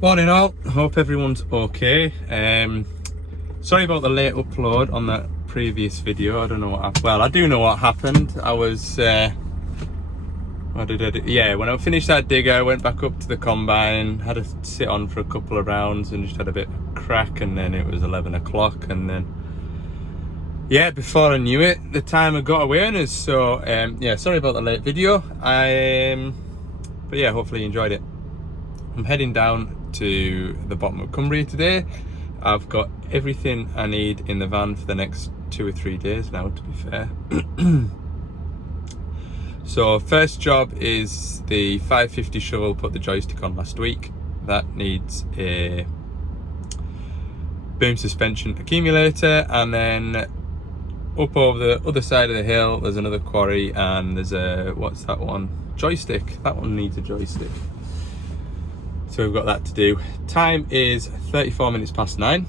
Morning all, hope everyone's okay. Sorry about the late upload on that previous video. I don't know what happened. Well, I do know what happened. I was, what did I do? Yeah, when I finished that digger, I went back up to the combine, had to sit on for a couple of rounds and just had a bit of a crack, and then it was 11 o'clock, and then, yeah, before I knew it, the timer got away on us. So, yeah, sorry about the late video. But yeah, hopefully you enjoyed it. I'm heading down to the bottom of Cumbria today. I've got everything I need in the van for the next 2 or 3 days now, to be fair. So first job is the 550 shovel, put the joystick on last week. That needs a boom suspension accumulator, and then up over the other side of the hill there's another quarry, and there's a, what's that one? Joystick. That one needs a joystick. So we've got that to do. Time is 34 minutes past 9,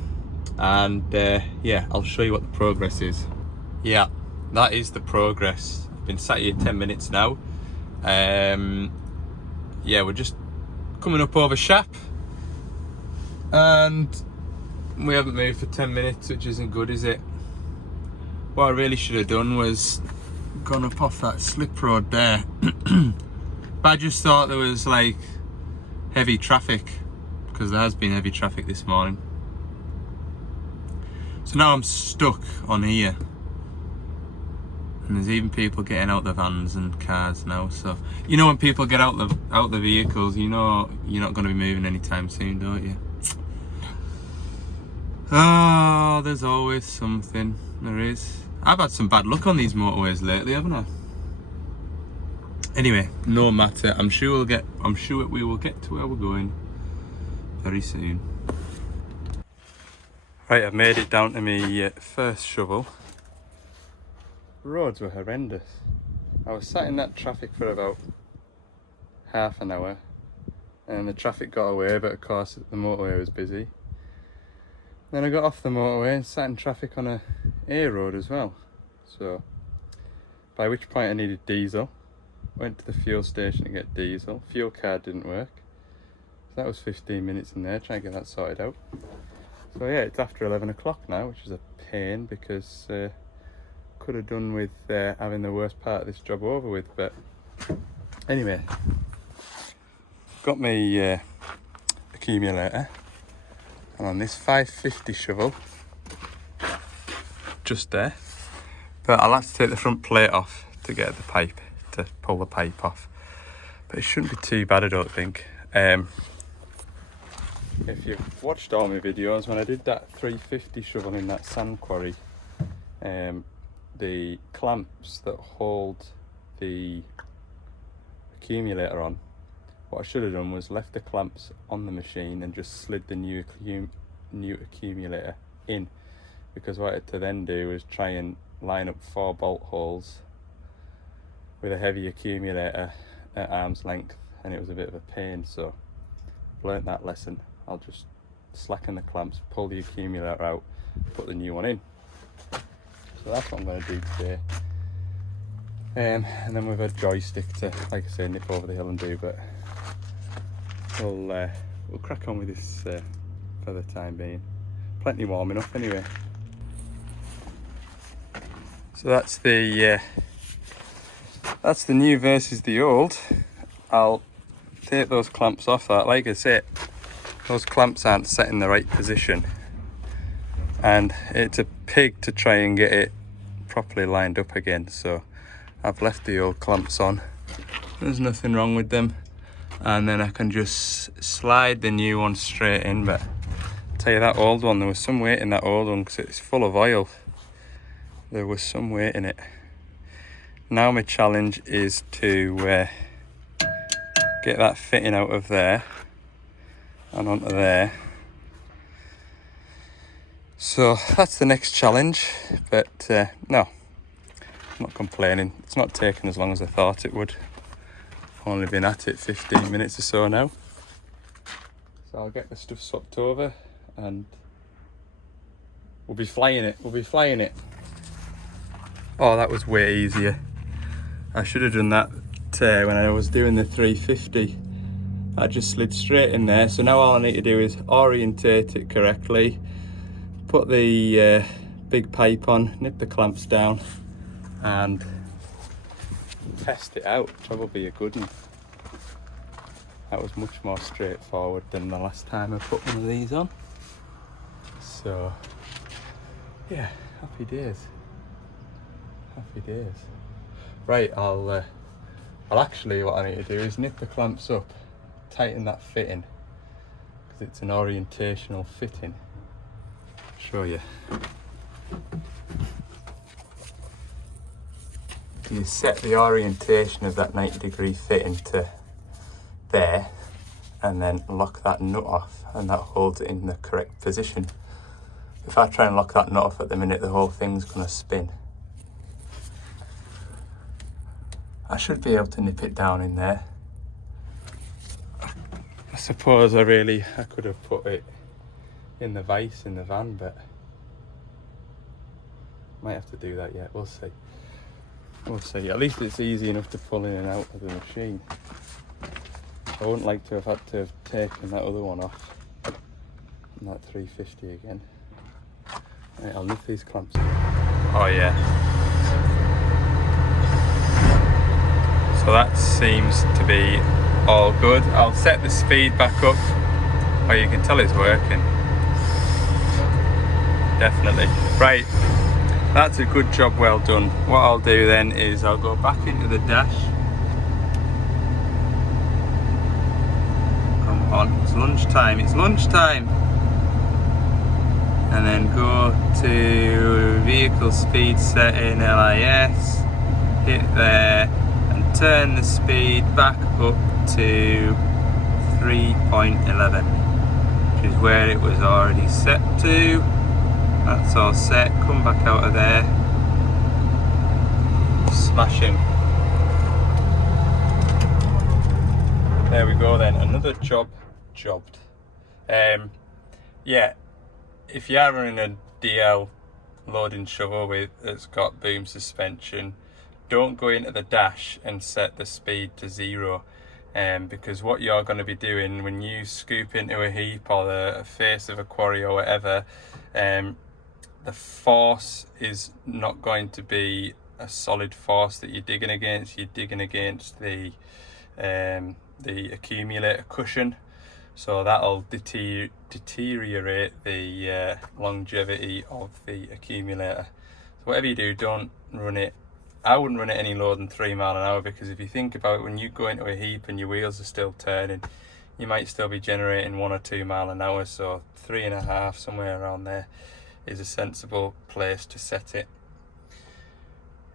and yeah, I'll show you what the progress is. Yeah, that is the progress. I've been sat here 10 minutes now. Yeah, we're just coming up over Shap, and we haven't moved for 10 minutes, which isn't good, is it? What I really should have done was gone up off that slip road there. But I just thought there was like heavy traffic, because there has been heavy traffic this morning. So now I'm stuck on here, and there's even people getting out the vans and cars now. So you know, when people get out the vehicles, you know you're not going to be moving anytime soon, don't you? Oh, there's always something. There is. I've had some bad luck on these motorways lately, haven't I? Anyway, no matter. I'm sure we will get to where we're going very soon. Right, I've made it down to my first shovel. The roads were horrendous. I was sat in that traffic for about half an hour, and the traffic got away, but of course the motorway was busy. Then I got off the motorway and sat in traffic on a road as well. So, by which point I needed diesel. Went to the fuel station to get diesel. Fuel card didn't work. So that was 15 minutes in there trying to get that sorted out. So yeah, it's after 11 o'clock now, which is a pain, because could have done with having the worst part of this job over with. But anyway, got my accumulator, and on this 550 shovel, just there, but I'll have to take the front plate off to get the pipe, to pull the pipe off, but it shouldn't be too bad, I don't think. If you've watched all my videos, when I did that 350 shovel in that sand quarry, the clamps that hold the accumulator on, what I should have done was left the clamps on the machine and just slid the new accumulator in, because what I had to then do was try and line up 4 bolt holes with a heavy accumulator at arm's length, and it was a bit of a pain. So I've learnt that lesson. I'll just slacken the clamps, pull the accumulator out, put the new one in. So that's what I'm going to do today. And then with a joystick to, like I say, nip over the hill and do, but we'll crack on with this for the time being. Plenty warm enough anyway. So that's the new versus the old. I'll take those clamps off that. Like I said, those clamps aren't set in the right position, and it's a pig to try and get it properly lined up again. So I've left the old clamps on. There's nothing wrong with them, and then I can just slide the new one straight in. But I'll tell you, that old one, there was some weight in that old one because it's full of oil. There was some weight in it. Now my challenge is to get that fitting out of there and onto there. So that's the next challenge, but no, I'm not complaining. It's not taken as long as I thought it would. I've only been at it 15 minutes or so now. So I'll get the stuff swapped over and we'll be flying it. Oh, that was way easier. I should have done that when I was doing the 350. that just slid straight in there. So now all I need to do is orientate it correctly, put the big pipe on, nip the clamps down and test it out. Probably a good one. That was much more straightforward than the last time I put one of these on. So yeah, happy days. Happy days. Right, I'll actually, what I need to do is nip the clamps up, tighten that fitting, because it's an orientational fitting. Show you. You set the orientation of that 90-degree fitting to there, and then lock that nut off, and that holds it in the correct position. If I try and lock that nut off at the minute, the whole thing's going to spin. I should be able to nip it down in there. I suppose I could have put it in the vise in the van, but might have to do that yet. We'll see. We'll see. At least it's easy enough to pull in and out of the machine. I wouldn't like to have had to have taken that other one off. And that 350 again. Right, I'll nip these clamps. Oh yeah. So that seems to be all good. I'll set the speed back up. Oh, you can tell it's working. Definitely. Right, that's a good job, well done. What I'll do then is I'll go back into the dash. Come on, it's lunchtime, it's lunchtime. And then go to vehicle speed setting, LIS, hit there. Turn the speed back up to 3.11, which is where it was already set to. That's all set. Come back out of there. Smashing. There we go then. Another jobbed. Yeah, if you are running a DL loading shovel that's got boom suspension, don't go into the dash and set the speed to 0, because what you're going to be doing when you scoop into a heap or the face of a quarry or whatever, the force is not going to be a solid force that you're digging against. You're digging against the accumulator cushion, so that'll deteriorate the longevity of the accumulator. So whatever you do, don't run it. I wouldn't run it any lower than 3 mile an hour, because if you think about it, when you go into a heap and your wheels are still turning, you might still be generating 1 or 2 mile an hour. So 3.5, somewhere around there, is a sensible place to set it.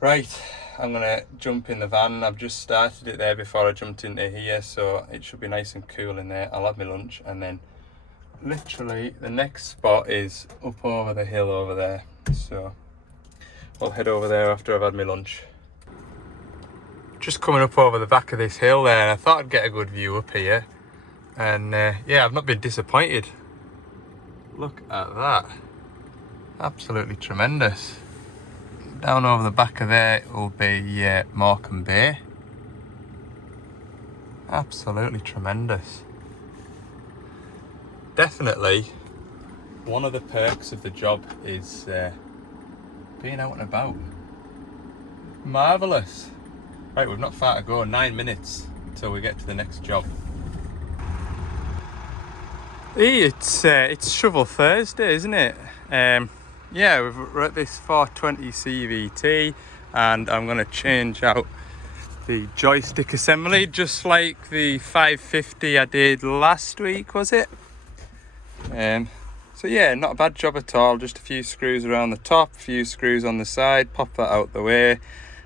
Right, I'm gonna jump in the van. I've just started it there before I jumped into here, so it should be nice and cool in there. I'll have my lunch, and then literally the next spot is up over the hill over there. So I'll head over there after I've had my lunch. Just coming up over the back of this hill there, and I thought I'd get a good view up here. And yeah, I've not been disappointed. Look at that. Absolutely tremendous. Down over the back of there will be Morecambe Bay. Absolutely tremendous. Definitely one of the perks of the job is being out and about. Marvellous. Right, we've not far to go, 9 minutes till we get to the next job. Hey, it's Shovel Thursday, isn't it? Yeah, we're at this 420 CVT, and I'm going to change out the joystick assembly just like the 550 I did last week, was it? So yeah, not a bad job at all. Just a few screws around the top, a few screws on the side, pop that out the way,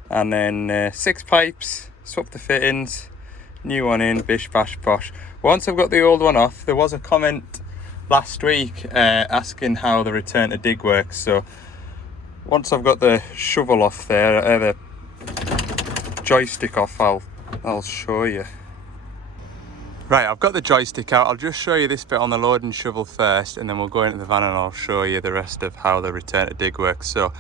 and then 6 pipes, swap the fittings, new one in, bish bash posh. Once I've got the old one off, there was a comment last week asking how the return to dig works. So once I've got the shovel off there, the joystick off, I'll show you. Right, I've got the joystick out. I'll just show you this bit on the loading shovel first, and then we'll go into the van and I'll show you the rest of how the return to dig works. So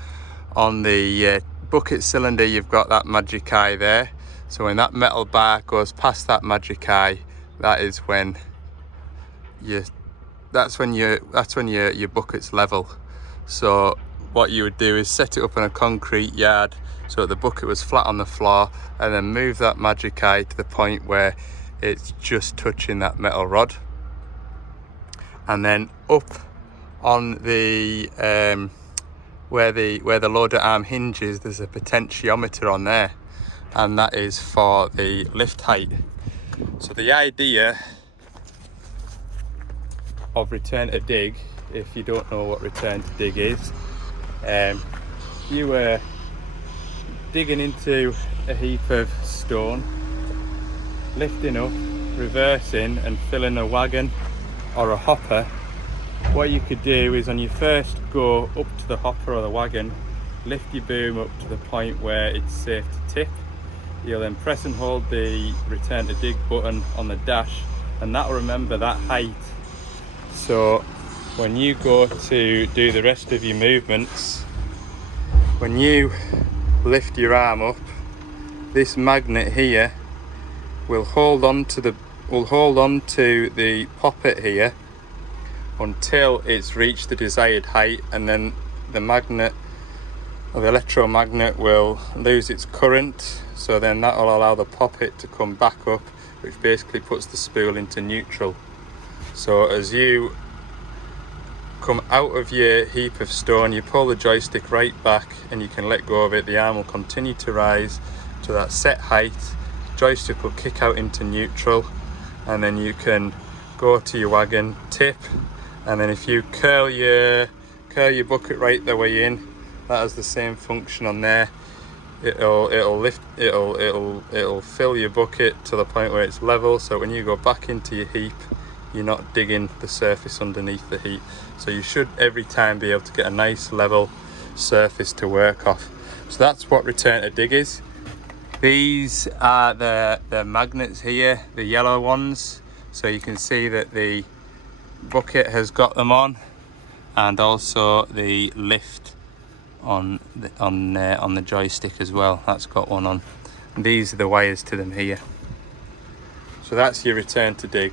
on the bucket cylinder, you've got that magic eye there. So when that metal bar goes past that magic eye, that is when your bucket's level. So what you would do is set it up in a concrete yard so the bucket was flat on the floor, and then move that magic eye to the point where it's just touching that metal rod, and then up on the where the loader arm hinges, there's a potentiometer on there, and that is for the lift height. So the idea of return to dig, if you don't know what return to dig is, you were digging into a heap of stone, lifting up, reversing and filling a wagon or a hopper. What you could do is, on your first go up to the hopper or the wagon, lift your boom up to the point where it's safe to tip. You'll then press and hold the return to dig button on the dash, and that will remember that height. So when you go to do the rest of your movements, when you lift your arm up, this magnet here will hold on to the poppet here until it's reached the desired height, and then the magnet or the electromagnet will lose its current, so then that will allow the poppet to come back up, which basically puts the spool into neutral. So as you come out of your heap of stone, you pull the joystick right back and you can let go of it. The arm will continue to rise to that set height, joystick will kick out into neutral, and then you can go to your wagon, tip, and then if you curl your bucket right the way in, that has the same function on there. It'll fill your bucket to the point where it's level, so when you go back into your heap, you're not digging the surface underneath the heap. So you should every time be able to get a nice level surface to work off. So that's what return to dig is. These are the magnets here, the yellow ones. So you can see that the bucket has got them on, and also the lift on the joystick as well, that's got one on. And these are the wires to them here. So that's your return to dig.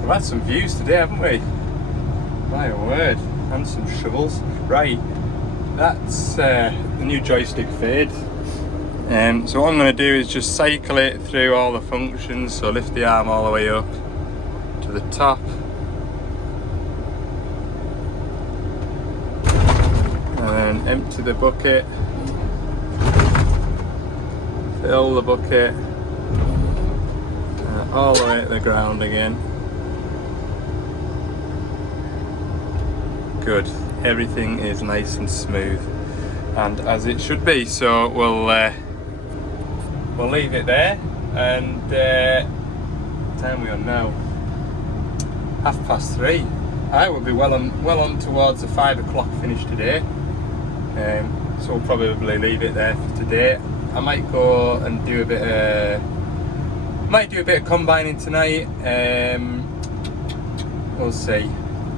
We've had some views today, haven't we? My word, and some shovels. Right, that's the new joystick fade. So what I'm going to do is just cycle it through all the functions. So lift the arm all the way up to the top, and then empty the bucket, fill the bucket, all the way to the ground again. Good, everything is nice and smooth, and as it should be. So we'll leave it there, and time we on now, 3:30. I will be well on towards the 5 o'clock finish today, so we'll probably leave it there for today. I might go and do a bit of combining tonight. We'll see.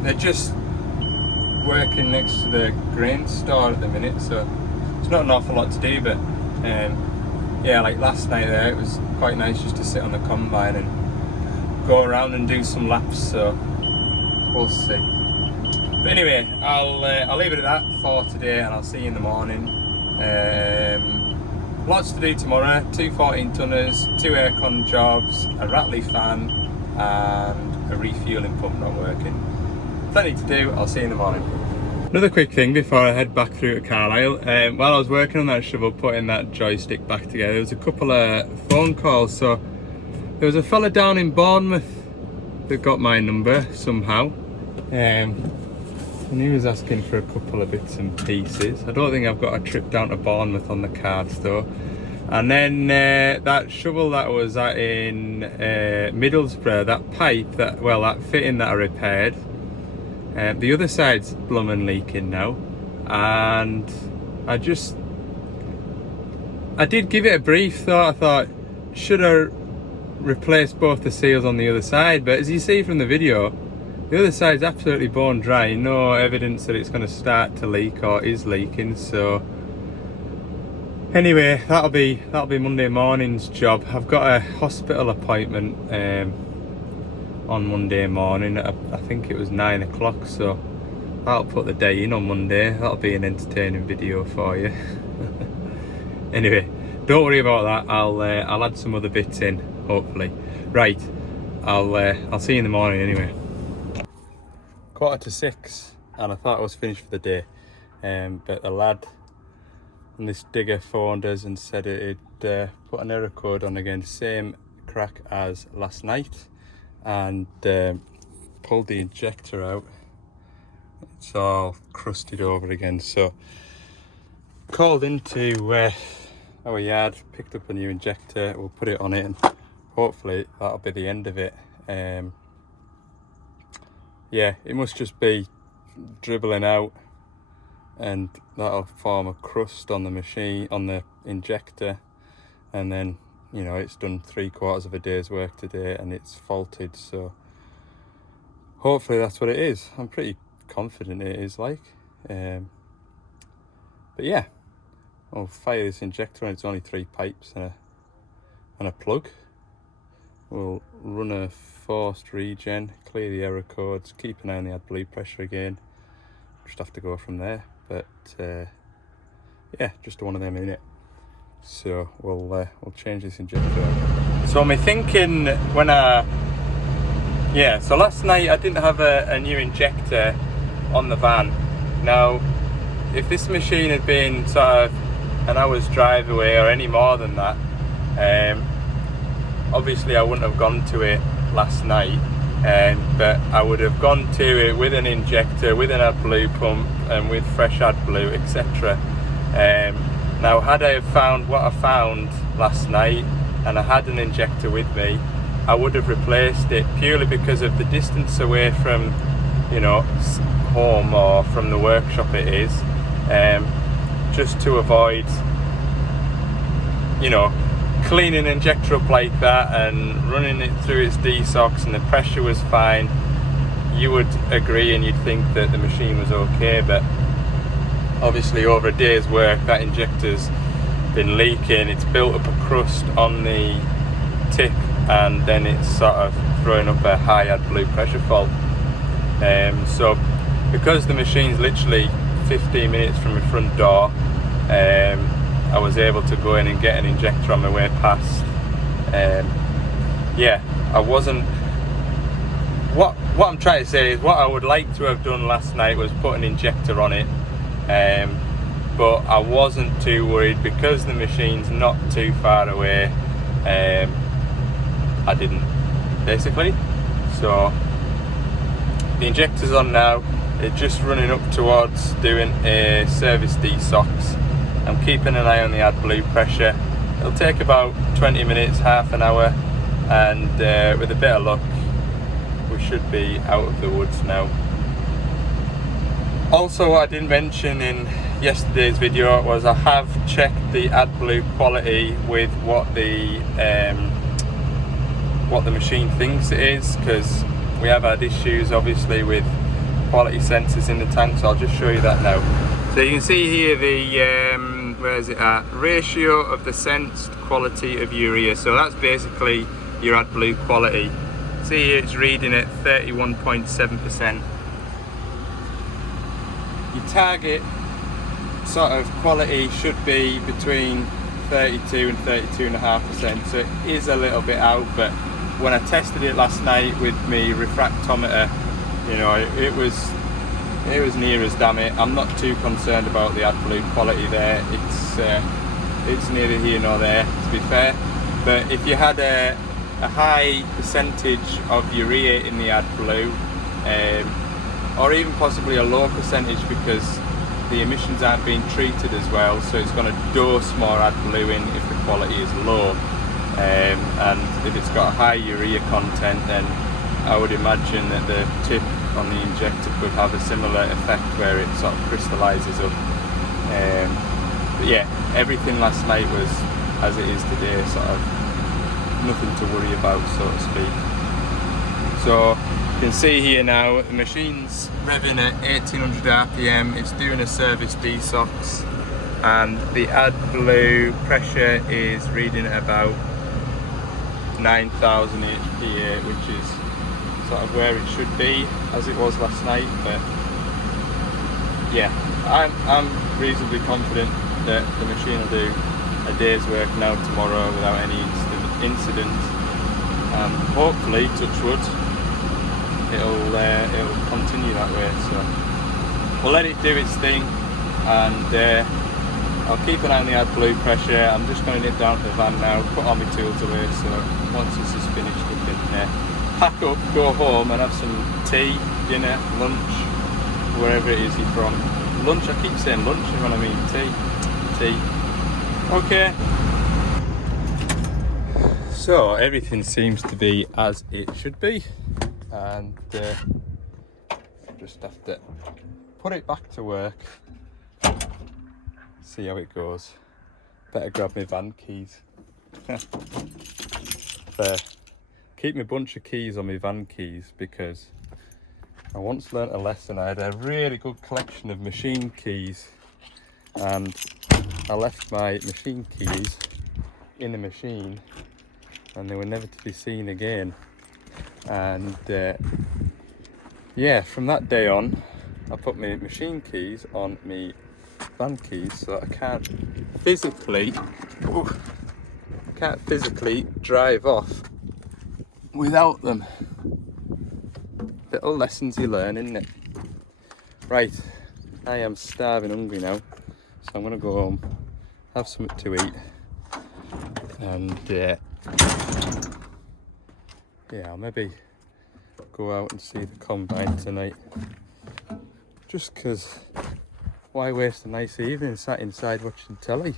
They're just working next to the grain store at the minute, so it's not an awful lot to do, but yeah, like last night there, it was quite nice just to sit on the combine and go around and do some laps, so we'll see. But anyway, I'll leave it at that for today, and I'll see you in the morning. Lots to do tomorrow: 2 14-tonners, 2 aircon jobs, a Ratley fan, and a refueling pump not working. Plenty to do. I'll see you in the morning. Another quick thing before I head back through to Carlisle. While I was working on that shovel, putting that joystick back together, there was a couple of phone calls. So there was a fella down in Bournemouth that got my number somehow, and he was asking for a couple of bits and pieces. I don't think I've got a trip down to Bournemouth on the cards though. And then that shovel that was at in Middlesbrough, that pipe, that fitting that I repaired, the other side's bloomin' leaking now, and I did give it a brief thought. I thought, should I replace both the seals on the other side? But as you see from the video, The other side's absolutely bone dry, no evidence that it's going to start to leak or is leaking. So anyway, that'll be Monday morning's job. I've got a hospital appointment on Monday morning at, I think it was 9 o'clock, so I'll put the day in on Monday. That'll be an entertaining video for you. Anyway, don't worry about that. I'll add some other bits in, hopefully. Right, I'll see you in the morning anyway. 6:15, and I thought I was finished for the day, but the lad and this digger phoned us and said it'd put an error code on again, same crack as last night, and pulled the injector out. It's all crusted over again, so called into our yard, picked up a new injector, we'll put it on it, and hopefully that'll be the end of it. Yeah, it must just be dribbling out, and that'll form a crust on the machine, on the injector, and then, you know, it's done 3/4 of a day's work today and it's faulted. So hopefully that's what it is. I'm pretty confident it is, like. But yeah, I'll fire this injector, and it's only 3 pipes and a plug. We'll run a forced regen, clear the error codes, keep an eye on the AdBlue pressure again. Just have to go from there. But yeah, just one of them in it. So we'll change this injector out. So my thinking when so last night I didn't have a new injector on the van. Now, if this machine had been sort of an hour's drive away or any more than that, obviously I wouldn't have gone to it last night, but I would have gone to it with an injector, with an AdBlue pump, and with fresh AdBlue, etc. Now, had I have found what I found last night and I had an injector with me, I would have replaced it, purely because of the distance away from, you know, home or from the workshop it is, just to avoid, you know, cleaning an injector up like that and running it through its D-SOX, and the pressure was fine. You would agree and you'd think that the machine was okay, but obviously over a day's work that injector's been leaking, it's built up a crust on the tip, and then it's sort of throwing up a high AdBlue pressure fault. So because the machine's literally 15 minutes from my front door, I was able to go in and get an injector on my way past. Yeah, I wasn't... What I'm trying to say is, what I would like to have done last night was put an injector on it, but I wasn't too worried because the machine's not too far away. I didn't, basically. So the injector's on now. It's just running up towards doing a service D-SOX. I'm keeping an eye on the AdBlue pressure. It'll take about 20 minutes, half an hour, and with a bit of luck we should be out of the woods now. Also, what I didn't mention in yesterday's video was I have checked the AdBlue quality with what the machine thinks it is, because we have had issues obviously with quality sensors in the tank, so I'll just show you that now. So you can see here the where is it at? Ratio of the sensed quality of urea. So that's basically your AdBlue quality. See here it's reading at 31.7%. Your target sort of quality should be between 32 and 32.5%. So it is a little bit out, but when I tested it last night with my refractometer, you know, it was near as damn it. I'm not too concerned about the AdBlue quality there. It's neither here nor there, to be fair. But if you had a high percentage of urea in the AdBlue, or even possibly a low percentage because the emissions aren't being treated as well, so it's going to dose more AdBlue in if the quality is low. And if it's got a high urea content, then I would imagine that the tip on the injector could have a similar effect where it sort of crystallises up. But yeah, everything last night was as it is today, sort of nothing to worry about, so to speak. So can see here now the machine's revving at 1800 RPM. It's doing a service desox, and the AdBlue pressure is reading at about 9,000 HPA, which is sort of where it should be, as it was last night. But yeah, I'm reasonably confident that the machine will do a day's work now tomorrow without any incident. Hopefully, touch wood, it'll continue that way. So we'll let it do its thing, and I'll keep an eye on the AdBlue pressure. I'm just going to nip down to the van now, put all my tools away, so once this is finished I can pack up, go home and have some tea, dinner, lunch, wherever it is you're from. Lunch, I keep saying lunch when I mean tea. Okay. So everything seems to be as it should be, and just have to put it back to work, see how it goes. Better grab my van keys. Keep my bunch of keys on my van keys, because I once learnt a lesson. I had a really good collection of machine keys, and I left my machine keys in the machine and they were never to be seen again. And yeah, from that day on I put my machine keys on my van keys, so that I can't physically drive off without them. Little lessons you learn, isn't it? Right, I am starving hungry now, so I'm gonna go home, have something to eat, and yeah, I'll maybe go out and see the combine tonight, just because why waste a nice evening sat inside watching telly.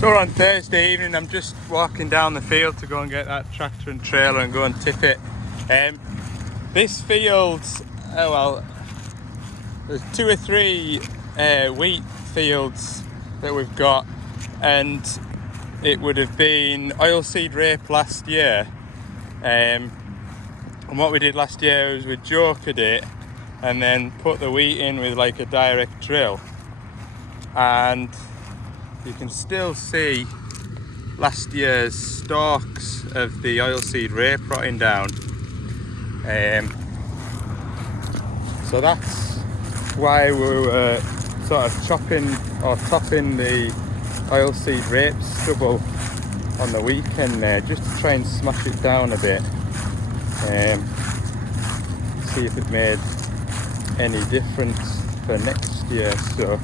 So on Thursday evening I'm just walking down the field to go and get that tractor and trailer and go and tip it. This field, oh well, there's 2 or 3 wheat fields that we've got, and it would have been oilseed rape last year. And what we did last year was we jokered it and then put the wheat in with like a direct drill, and you can still see last year's stalks of the oilseed rape rotting down. So that's why we were sort of chopping or topping the oilseed rape stubble on the weekend there, just to try and smash it down a bit, see if it made any difference for next year. So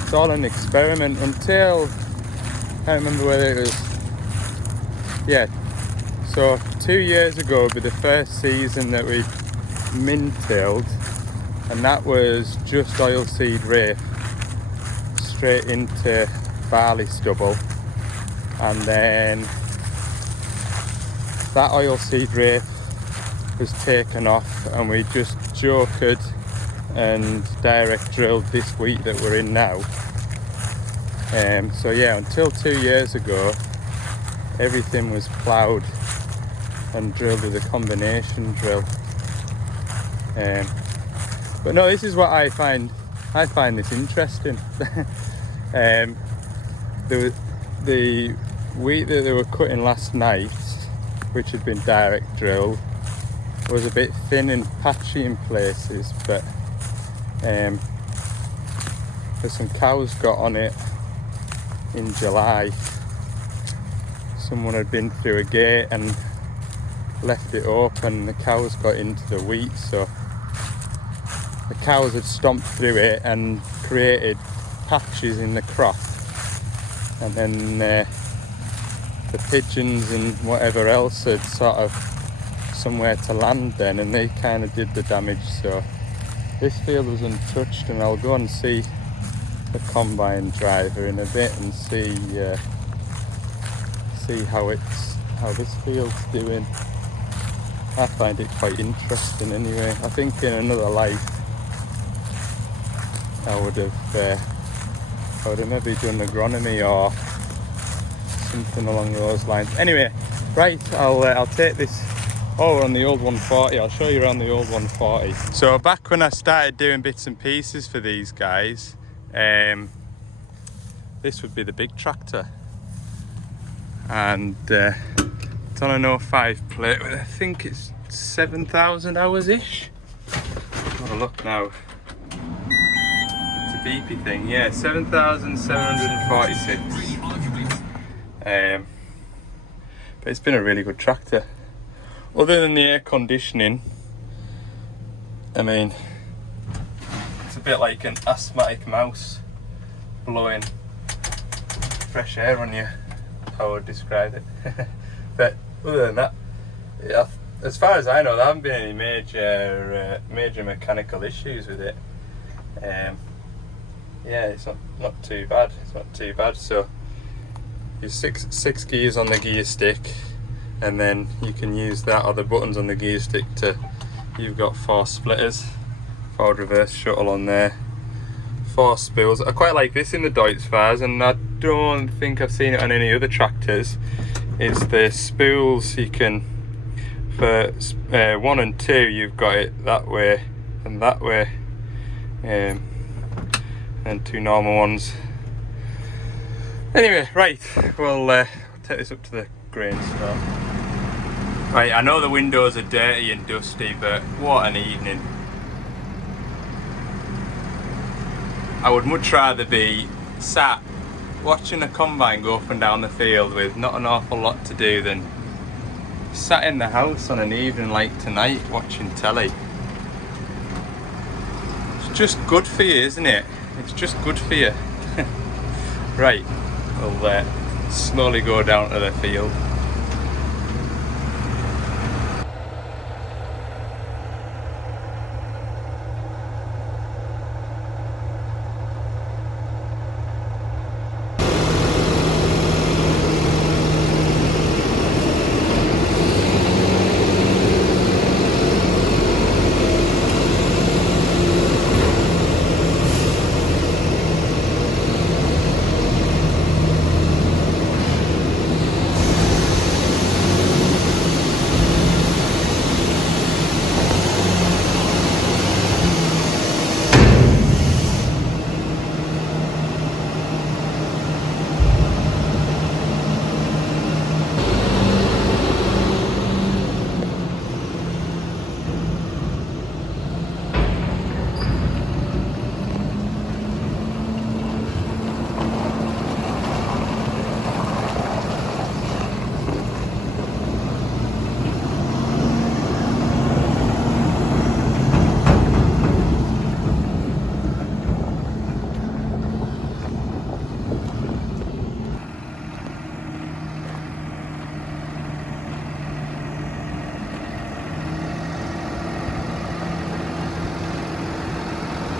it's all an experiment until, I can't remember whether it was, yeah, so 2 years ago would be the first season that we min-tilled, and that was just oilseed rape straight into barley stubble, and then that oilseed rape was taken off and we just jokered and direct drilled this wheat that we're in now. So yeah, until 2 years ago everything was ploughed and drilled with a combination drill. But no, this is what I find this interesting. The wheat that they were cutting last night, which had been direct drilled, was a bit thin and patchy in places, but there's some cows got on it in July. Someone had been through a gate and left it open, the cows got into the wheat, so the cows had stomped through it and created patches in the crop, and then the pigeons and whatever else had sort of somewhere to land then, and they kind of did the damage. So this field was untouched, and I'll go and see the combine driver in a bit and see how this field's doing. I find it quite interesting anyway. I think in another life I would have maybe done agronomy or something along those lines. Anyway, Right, I'll take this. Oh, we're on the old 140. I'll show you around the old 140. So back when I started doing bits and pieces for these guys, this would be the big tractor, and it's on an 05 plate. I think it's 7,000 hours ish. Have a look now. It's a beepy thing. Yeah, 7,746. But it's been a really good tractor. Other than the air conditioning, I mean, it's a bit like an asthmatic mouse blowing fresh air on you, how I would describe it. But other than that, yeah, as far as I know, there haven't been any major mechanical issues with it. Yeah, it's not too bad. It's not too bad. So you've six gears on the gear stick, and then you can use that or the buttons on the gear stick to. You've got 4 splitters, forward reverse shuttle on there, 4 spools. I quite like this in the Deutz-Fahrs, and I don't think I've seen it on any other tractors. It's the spools you can, for 1 and 2 you've got it that way and that way, and 2 normal ones. Anyway, right, we'll take this up to the grain store. Right, I know the windows are dirty and dusty, but what an evening. I would much rather be sat watching a combine go up and down the field with not an awful lot to do than sat in the house on an evening like tonight watching telly. It's just good for you, isn't it? It's just good for you. Right, we'll slowly go down to the field.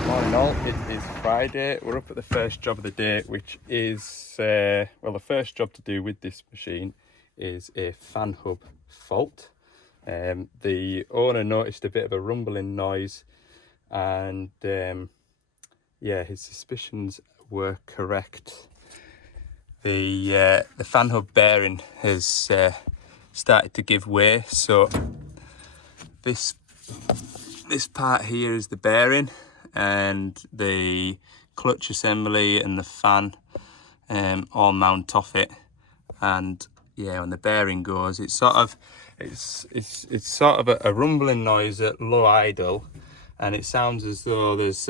Morning all, it is Friday. We're up at the first job of the day, which is, well, the first job to do with this machine is a fan hub fault. The owner noticed a bit of a rumbling noise, and yeah, his suspicions were correct. The fan hub bearing has started to give way, so this part here is the bearing, and the clutch assembly and the fan all mount off it. And yeah, when the bearing goes, it's sort of a rumbling noise at low idle, and it sounds as though there's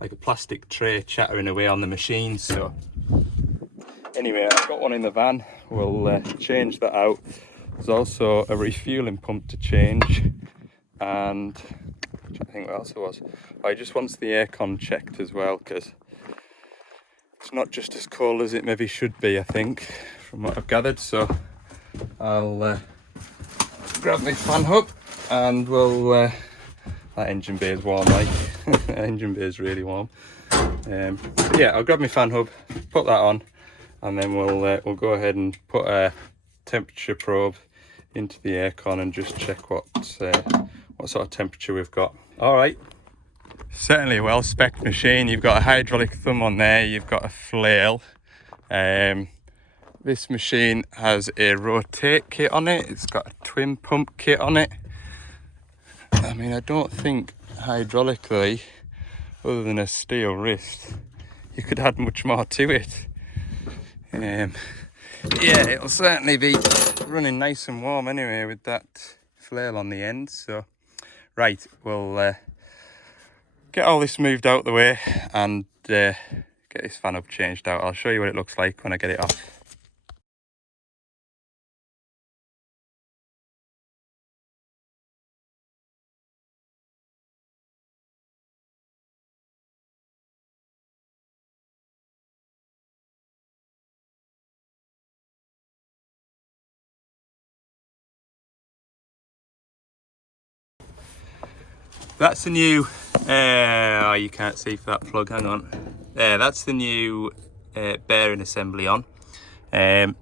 like a plastic tray chattering away on the machine. So anyway, I've got one in the van. We'll change that out. There's also a refueling pump to change, and I think what else it was. I just wants the aircon checked as well, because it's not just as cold as it maybe should be, I think, from what I've gathered. So I'll grab my fan hub, and we'll that engine bay is warm, like engine bay is really warm. Yeah, I'll grab my fan hub, put that on, and then we'll go ahead and put a temperature probe into the aircon and just check what sort of temperature we've got. All right, certainly a well-spec'd machine. You've got a hydraulic thumb on there, you've got a flail, This machine has a rotate kit on it. It's got a twin pump kit on it. I mean, I don't think hydraulically, other than a steel wrist, you could add much more to it. Yeah, it'll certainly be running nice and warm anyway with that flail on the end. So, right, we'll get all this moved out the way and get this fan up changed out. I'll show you what it looks like when I get it off. That's the new, oh, you can't see for that plug, hang on. That's the new bearing assembly on. The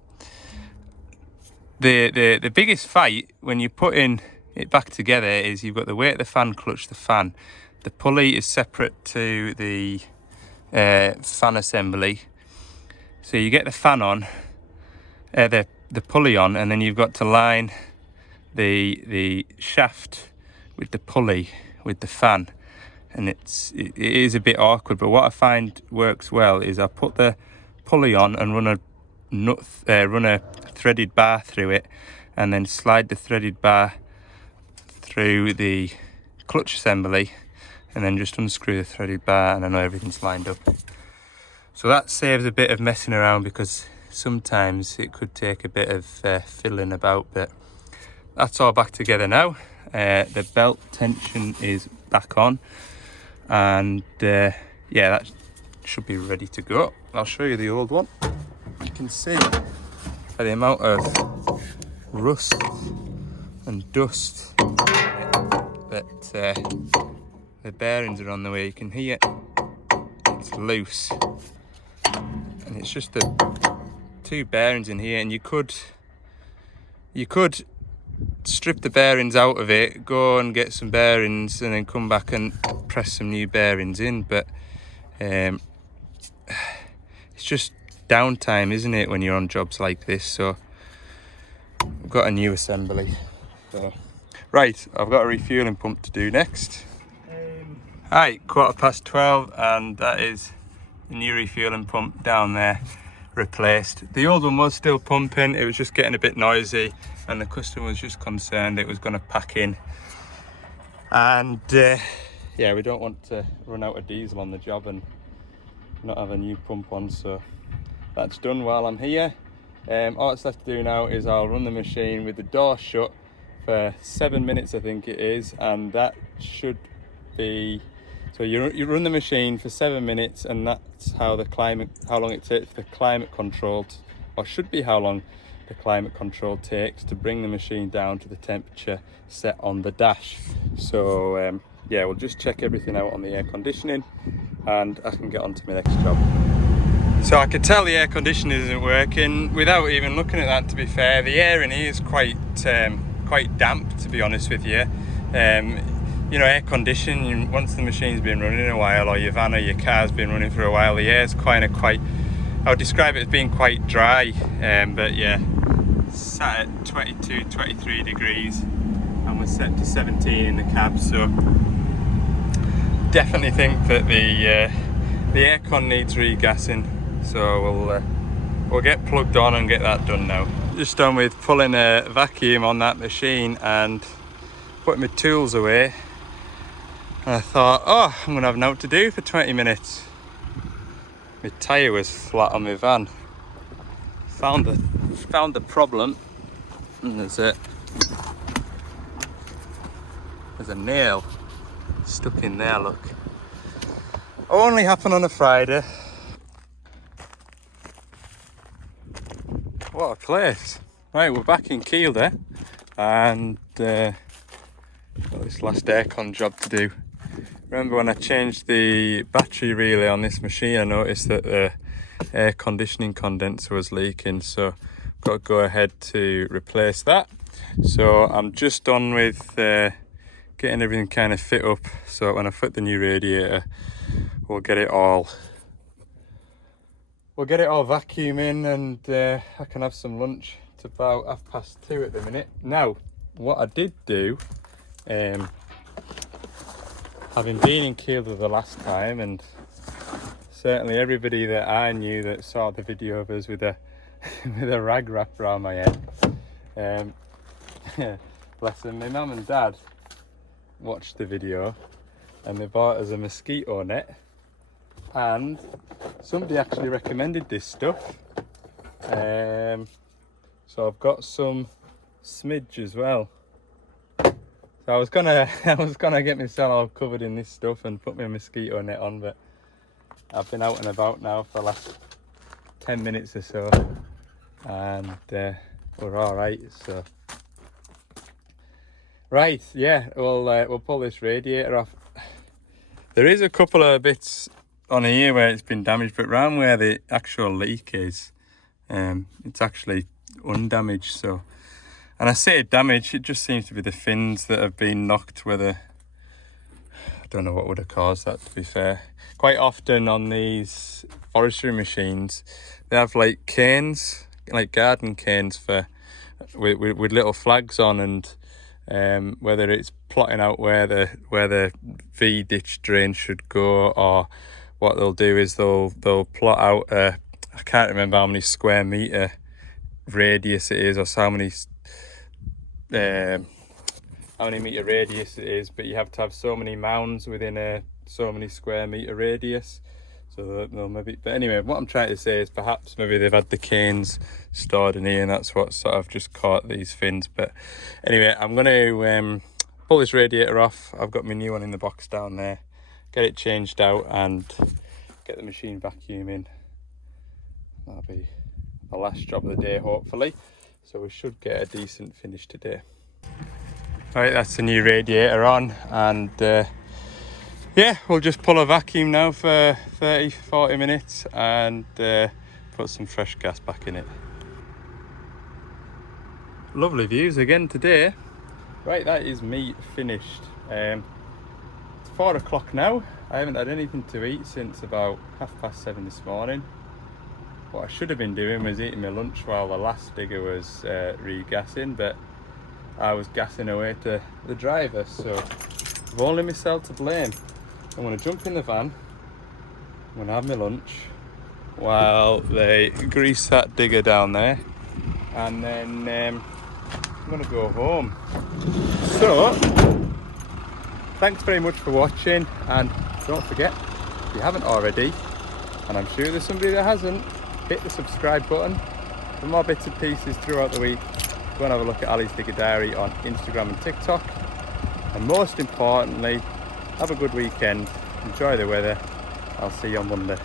biggest fight when you put in it back together is you've got the weight of the fan clutch, the fan. The pulley is separate to the fan assembly. So you get the fan on, the pulley on, and then you've got to line the shaft with the pulley with the fan, and it is a bit awkward, but what I find works well is I put the pulley on and run a threaded bar through it, and then slide the threaded bar through the clutch assembly, and then just unscrew the threaded bar, and I know everything's lined up. So that saves a bit of messing around, because sometimes it could take a bit of fiddling about, but that's all back together now. The belt tension is back on, and yeah, that should be ready to go. I'll show you the old one. You can see by the amount of rust and dust that the bearings are on the way. You can hear it's loose, and it's just the two bearings in here, and you could strip the bearings out of it, go and get some bearings, and then come back and press some new bearings in, but it's just downtime, isn't it, when you're on jobs like this? So I've got a new assembly. So, right, I've got a refueling pump to do next. Hi, 12:15, and that is the new refueling pump down there replaced. The old one was still pumping, it was just getting a bit noisy, and the customer was just concerned it was going to pack in, and yeah, we don't want to run out of diesel on the job and not have a new pump on, so that's done while I'm here. All that's left to do now is I'll run the machine with the door shut for 7 minutes, I think it is, and that should be, so you run the machine for 7 minutes, and that's how long it takes for the climate control or should be how long the climate control takes to bring the machine down to the temperature set on the dash. So yeah, we'll just check everything out on the air conditioning, and I can get on to my next job. So I could tell the air conditioning isn't working without even looking at that, to be fair. The air in here is quite damp, to be honest with you. You know, air conditioning, once the machine's been running a while, or your van or your car's been running for a while, the air's quite, I would describe it as being quite dry, but yeah, sat at 22, 23 degrees, and we're set to 17 in the cab, so definitely think that the aircon needs regassing, so we'll get plugged on and get that done now. Just done with pulling a vacuum on that machine and putting my tools away, and I thought, oh, I'm gonna have nothing to do for 20 minutes. My tyre was flat on my van. Found the problem, and there's a nail stuck in there, look. Only happened on a Friday. What a place. Right, we're back in Cumbria, and got this last aircon job to do. Remember when I changed the battery relay on this machine, I noticed that the air conditioning condenser was leaking, so got to go ahead to replace that. So I'm just on with getting everything kind of fit up, so when I fit the new radiator, we'll get it all we'll get it all vacuuming and I can have some lunch. It's about 2:30 at the minute. Now, what I did do, having been in Cumbria the last time, and certainly everybody that I knew that saw the video of us with a with a rag wrapped around my head, bless them, my mum and dad watched the video and they bought us a mosquito net, and somebody actually recommended this stuff. So I've got some smidge as well. So I was gonna get myself all covered in this stuff and put my mosquito net on, but I've been out and about now for the last 10 minutes or so, and we're all right. So right, yeah, we'll pull this radiator off. There is a couple of bits on here where it's been damaged, but round where the actual leak is, it's actually undamaged. So, and I say damaged, it just seems to be the fins that have been knocked, whether, I don't know what would have caused that, to be fair. Quite often on these forestry machines, they have like canes, like garden canes with little flags on, and whether it's plotting out where the V ditch drain should go, or what they'll do is they'll plot out I can't remember how many square meter radius it is, or how many meter radius it is, but you have to have so many mounds within a so many square meter radius. So they'll maybe, but anyway, what I'm trying to say is perhaps maybe they've had the canes stored in here and that's what sort of just caught these fins. But anyway, I'm going to pull this radiator off. I've got my new one in the box down there, get it changed out and get the machine vacuuming. That'll be the last job of the day, hopefully. So we should get a decent finish today. Right, that's the new radiator on, and yeah, we'll just pull a vacuum now for 30-40 minutes and put some fresh gas back in it. Lovely views again today. Right, that is me finished. It's 4 o'clock now. I haven't had anything to eat since about 7:30 this morning. What I should have been doing was eating my lunch while the last digger was regassing, but I was gassing away to the driver, so I've only myself to blame. I'm going to jump in the van, I'm going to have my lunch while they grease that digger down there, and then I'm going to go home. So, thanks very much for watching, and don't forget, if you haven't already, and I'm sure there's somebody that hasn't, hit the subscribe button for more bits and pieces throughout the week. Go and have a look at Ali's Digger Diary on Instagram and TikTok. And most importantly, have a good weekend, enjoy the weather. I'll see you on Monday.